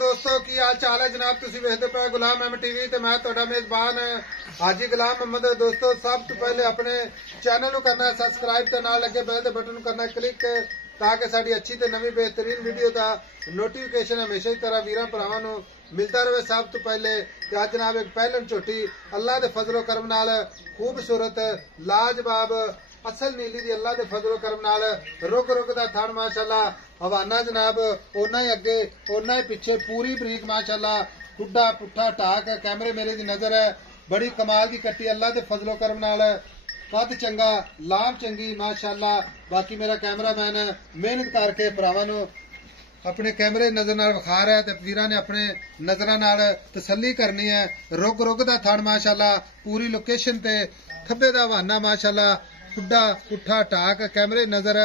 दोस्तों की हाल चाल है जनाब। तुसी वेखदे पे गुलाम अहमद टीवी ते मैं तुहाडा मेजबान हाजी गुलाम अहमद। दोस्तों सब तो पहले अपने चैनल को करना है सब्सक्राइब ते नाल लगे बेल दे बटन करना है क्लिक ताकि साडी अच्छी ते नवी बेहतरीन वीडियो दा नोटिफिकेशन हमेशा ही तरह वीरां भरावां नूं मिलता रहे। सब तो पहले आज जनाब एक पहलन झोटी अल्लाह दे फजलो करम नाल खूबसूरत लाजवाब असल नीली दी अल्लाह दे फजलो करम नाल रुक रुक दा थण माशाअल्लाह हवाना जनाब ओना ही अगे ओना ही पिछे पूरी बरीक माशाअल्लाह खुड्डा पुट्ठा टाक है। कैमरे मेरे दी नजर है बड़ी कमाल दी कट्टी अल्लाह दे फजलो करम नाल कद चंगा लाभ चंगी माशाअल्लाह। बाकी मेरा कैमरामैन मेहनत करके भरावां नूं अपने कैमरे नजर नाल विखा रहा है ते वीरां ने अपने नजरां नाल तसल्ली करनी है। रुक रुक दा थण माशाअल्लाह पूरी लोकेशन ते खब्बे दा हवाना माशाअल्लाह खुड्डा पुट्ठा टाक कैमरे नजर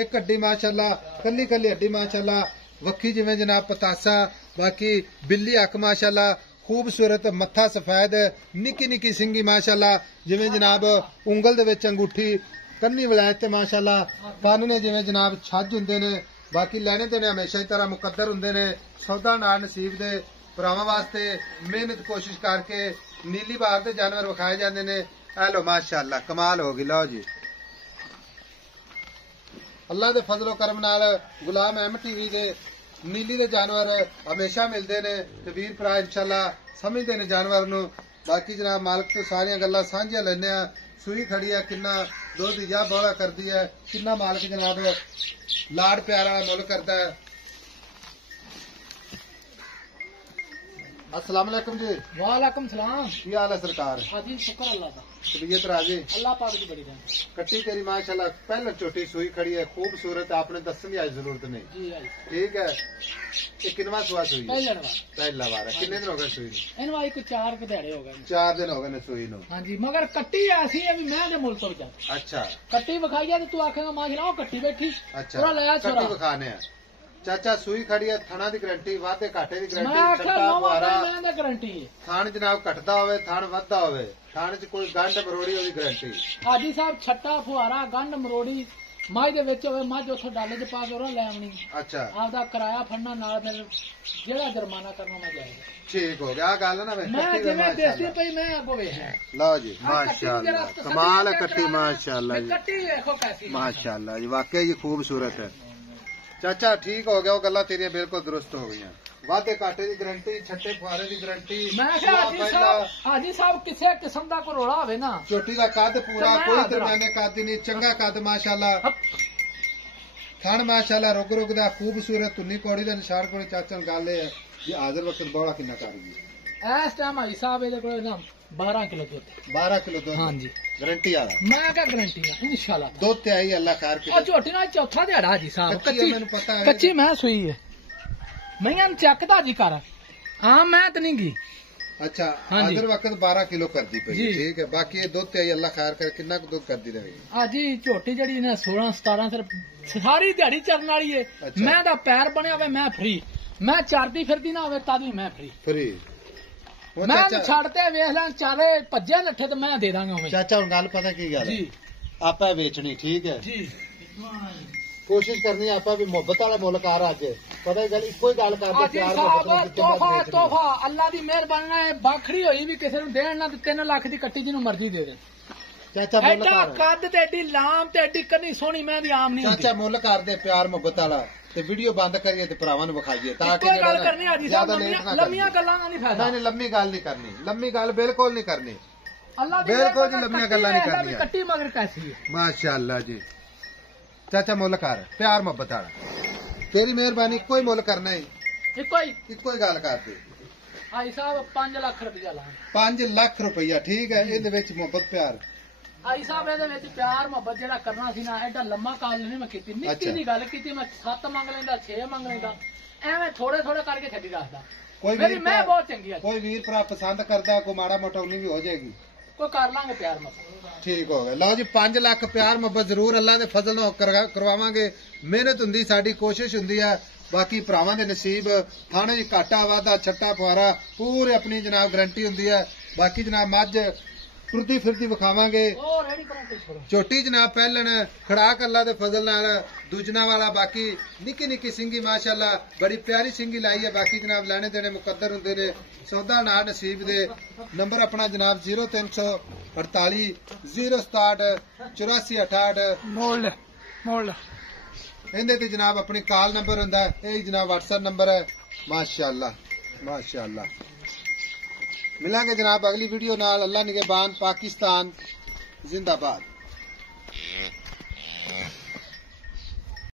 एक हड्डी माशाअल्लाह कली कली हड्डी माशाअल्लाह वक्खी जिवें जनाब पतासा। बाकी बिल्ली अख माशाअल्लाह खूबसूरत मत्था सफेद निकी निकी सिंगी माशाअल्लाह जिवें जनाब उंगल दे विच अंगूठी कन्नी वलैत ते माशाअल्लाह पन ने जिवें जनाब छज हुंदे ने। बाकी लैने देने हमेशा ही तरह मुकद्दर हुंदे ने सौदा नाल नसीब दे भरावां वास्ते मेहनत कोशिश करके नीली बार दे जानवर विखाए जांदे ने। हेलो माशाअल्लाह कमाल हो गई। लो जी अल्लाह दे फजलो करम नाल गुलाम अहमद टीवी दे नीली दे जानवर हमेशा मिलते ने ते वीर भरा इंशाअल्लाह समझते ने जानवर नूं। बाकी जनाब मालक तो सारियां गल्लां सांझियां लैने आ। सूई खड़ी है किन्ना दुध या बौला करदी है किन्ना मालक जनाब लाड़ प्यार वाला मुल करता है। अस्सलाम वालेकुम जी। वालेकुम सलाम। की हाल है सरकार? हाजी शुक्र अल्लाह दा। तबीयत राजी? अल्लाह पाक दी बड़ी रहमत। कट्टी तेरी माशाल्लाह पहले छोटी सूई खड़ी है खूबसूरत आपने दसन की आज जरूरत नहीं। जी आई ठीक है ये किनवा सुआ सूई? पहला बार। पहला बार है। कितने दिन हो गए सूई नूं? इनवा एक 4 दिहाड़े हो गए। 4 दिन हो गए ने सूई नूं। हां जी मगर कट्टी ऐसी है भी मैं दे मुल्क तो जा। अच्छा कट्टी विखाई है तू आखेगा माशाल्लाह ओ कट्टी बैठी। अच्छा पूरा लाया छोरा कट्टी विखाने हैं। चाचा सूई खड़ी है थणा दी गारंटी वादे घाटे दी मैं गारंटी आख्या छट्टा नवा फुआरा मैं दे गारंटी है। थान जनाब घटदा होवे थान वधदा होवे थान च कोई गंढ मरोड़ी ओदी गारंटी। हाजी साहब छट्टा फुआरा गंढ मरोड़ी माई दे विच होवे मझ उथों डाले च पा के ओरा ले आवनी। अच्छा आपदा किराया फड़ना नाल फिर जेड़ा जुर्माना करना मैं जाएगा। ठीक हो गया गल ना मैं जिवें देसी पई मैं अगो वेख। लो जी माशाअल्लाह कमाल है कट्टी माशाअल्लाह जी। कट्टी देखो कैसी माशाअल्लाह जी वाकई जी खूबसूरत है। चाचा ठीक हो गया गल्लां तेरियां बिल्कुल दुरुस्त हो गई। वादे घाटे की गारंटी छट्टे फुआरे की गारंटी। हाजी साहब किसी किस्म का कोई रोड़ा होवे ना चोटी का कद पूरा कोई दरमियाने कद नहीं चंगा कद माशाअल्लाह थण माशाअल्लाह रुक रुक दा खूबसूरत तुन्नी कौड़ी दा निशान कोई चाचा गल है जी हाजिर वक्त बड़ा किन्ना कर गई इस टाइम हाजी साहब इहदे कोल ना 12 किलो दूध। 12 किलो दूध? हां जी गारंटी वाला। मैं क्या गारंटी है इंशाल्लाह दूध ते आई अल्लाह खैर के। और झोटी ना चौथा दिहाड़ा हाजी साहब कच्ची मैनू पता है कच्ची मैं सुई है मैं चेक दा जी कर हां मैं तो नहीं गई। अच्छा हाजिर वक्त 12 किलो कर दी पई ठीक है। बाकी ये दूध ते आई अल्लाह खैर करे किन्ना दूध कर दी रहेगी? हाजी झोटी जड़ी ने 16 17 सिर्फ सारी दिहाड़ी चरन वाली है। मैं दा पैर बनया होवे मैं फ्री मैं चरदी फिरदी ना होवे तादी मैं फ्री मैं छड़ते वेख लै चारे भज्जे नठे तो मैं दे दांगा। चाचा हुण गल पता की गल जी आपा वेचनी ठीक है जी कोशिश करनी आपा भी मोहब्बत वाला मुल्क आ रहा अज पता गल इको ही गल करदे प्यार मोहब्बत तोहफा अल्लाह दी मेहरबानी है बाखड़ी होई भी किसी नूं देण ना 3 लाख दी कट्टी जिन्नू मर्जी दे दे। चाचा मुल कर कद ते एडी लाम ते एडी कन्नी सोहनी मैं दी आम नहीं। चाचा मुल कर दे प्यार मोहब्बत वाला ते वीडियो बंद करिए ते भरावां नूं विखाइए ताकि गल करनी हाजी साहब लम्मियां गल्लां दा नहीं फायदा। नहीं लम्मी गल नहीं करनी लम्मी गल बिल्कुल नहीं करनी अल्लाह दी बिल्कुल जी लम्मियां गल्लां नहीं करनी। कट्टी मगर कैसी है माशाअल्लाह जी। चाचा मुल कर प्यार मोहब्बत वाला तेरी मेहरबानी कोई मुल करना है इको ही गल कर दे। हाजी साहब 5 लाख रुपया ला 5 लाख रुपया ठीक है इहदे विच मोहब्बत प्यार हाजी साहब इहदे विच प्यार मोहब्बत जेड़ा करना सी ना एडा लम्मा काल नहीं मैं कीती निक्की जी गल कीती मैं 7 मंग लैंदा 6 मंग लैंदा एवें थोड़े थोड़े करके छड्डी रखदा। कोई मेरी मैं बहुत चंगी है कोई वीर भरा पसंद करदा कोई माड़ा मोटा उन्नी भी हो जाएगी कोई कर लांगे प्यार मोहब्बत ठीक हो गया। लो जी 5 लाख प्यार मोहब्बत जरूर अल्लाह दे फजल नाल करवावांगे। मेहनत हुंदी साडी कोशिश हुंदी है बाकी भरावां दे नसीब थाने च घाटा वाधा छट्टा फुआरा पूरे अपनी जनाब गारंटी हुंदी है। बाकी जनाब मझ टुरदी फिरदी विखावांगे। झोटी जनाब पहलन खड़ाक अल्लाह दे फजल नाल दूजना वाला बाकी निक्की निक्की सिंगी माशाअल्लाह बड़ी प्यारी सिंगी लाई है। बाकी जनाब लैने देने मुकद्दर हुंदे ने सौदा ना नसीब दे। नंबर अपना जनाब 0348 067 84 68 मोल इहदे ते जनाब अपनी कॉल नंबर हुंदा है। यही जनाब व्हाट्सएप नंबर है। माशाअल्लाह माशाअल्लाह। मिलांगे जनाब अगली वीडियो नाल। अल्लाह निगहबान। पाकिस्तान जिंदाबाद।